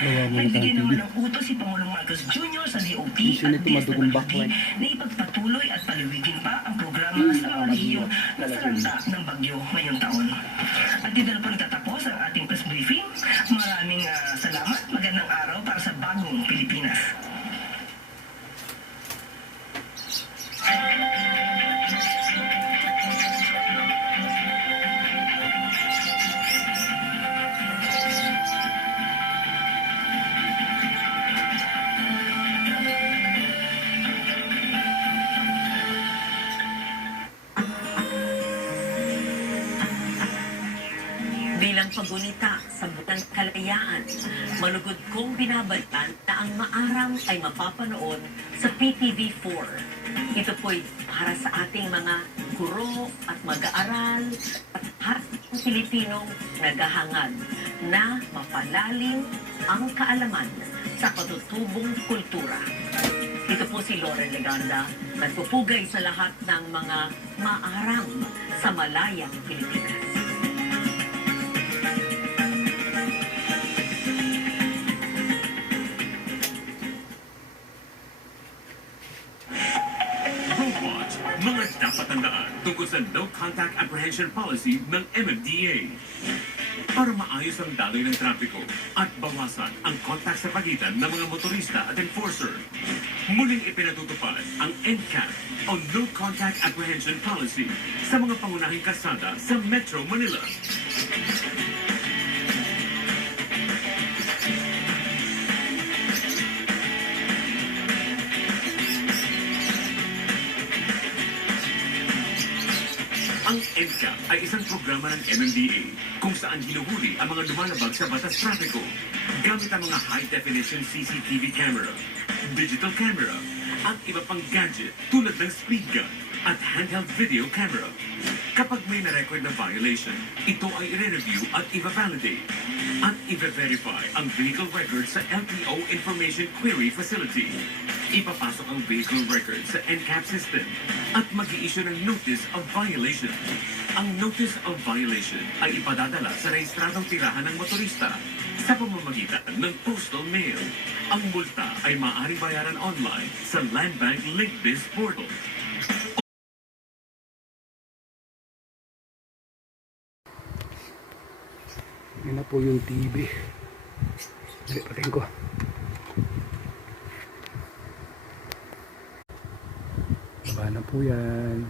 Bawa mo Nagbigay ng naman TV. ng utos si Pangulong Marcos Jr. sa DOT Issue at nito, madugong backlight. na ipagpatuloy at paliwigin pa ang programa sa mga rehiyon na salanta ng bagyo ngayong taon. At dito na po natatapos ang ating press briefing. Maraming salamat. Magandang araw para sa bagong Pilipinas. Bilang pagunita sa Butang Kalayaan, malugod kong binabaltan na ang maarang ay mapapanood sa PTV4. Ito po'y para sa ating mga guro at mag-aaral at lahat ng Pilipinong naghahangad na mapalalim ang kaalaman sa katutubong kultura. Ito po si Lauren Leganda, nagpupugay sa lahat ng mga maarang sa malayang Pilipinas. Roadwatch, mga dapat tandaan tungkol sa No Contact Apprehension Policy ng MMDA. Para maayos ang daloy ng trapiko at bawasan ang contact sa pagitan ng mga motorista at enforcer. Muling ipinatutupad ang NCAP o No Contact Apprehension Policy sa mga pangunahing kalsada sa Metro Manila. Ang NCAP ay isang programa ng MMDA kung saan hinuhuli ang mga lumalabag sa batas trapiko gamit ang mga high-definition CCTV camera, digital camera, at iba pang gadget tulad ng speed gun at handheld video camera. Kapag may na-record na violation, ito ay i-review at i-validate at i-verify ang vehicle record sa LTO Information Query Facility. Ipapasok ang vehicle record sa NCAP system at mag-i-issue ng Notice of Violation. Ang Notice of Violation ay ipadadala sa rehistradong tirahan ng motorista sa pamamagitan ng postal mail. Ang multa ay maaari bayaran online sa Land Bank LinkBiz portal. Yan na po yung TV. Dali, patayin ko. Baba na po yan.